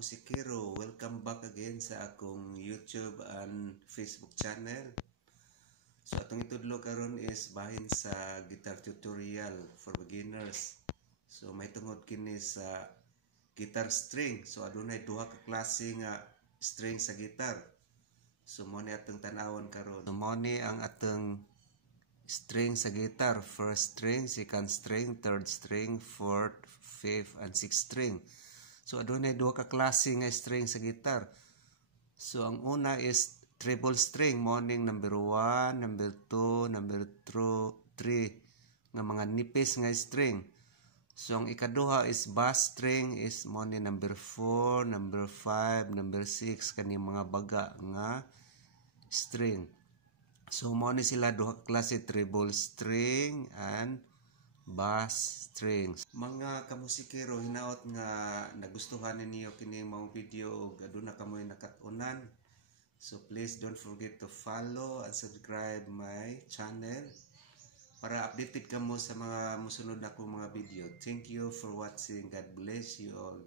kamusikero, welcome back again sa akong YouTube and Facebook channel. So atong itudlo karon is bahin sa guitar tutorial for beginners. So may tungod kini sa guitar string. So adunay duha ka klase nga string sa guitar. So mo ni atong tan-awon karon. So mo ni ang atong string sa guitar: first string, second string, third string, fourth, fifth, and sixth string. So adunay duha ka klase nga string sa guitar. So ang una is treble string, morning number 1, number 2, number 3 nga mga nipis nga string. So ang ikaduha is bass string, is morning number 4, number 5, number 6 kani mga baga nga string. So mo ni sila duha ka klase, treble string and bass strings. Mga kamusikero, hinaot nga nagustuhan ninyo kini mga video ug aduna kamoy nakatunan. So please don't forget to follow and subscribe my channel para updated kamo sa mga musunod na kong mga video. Thank you for watching. God bless you all.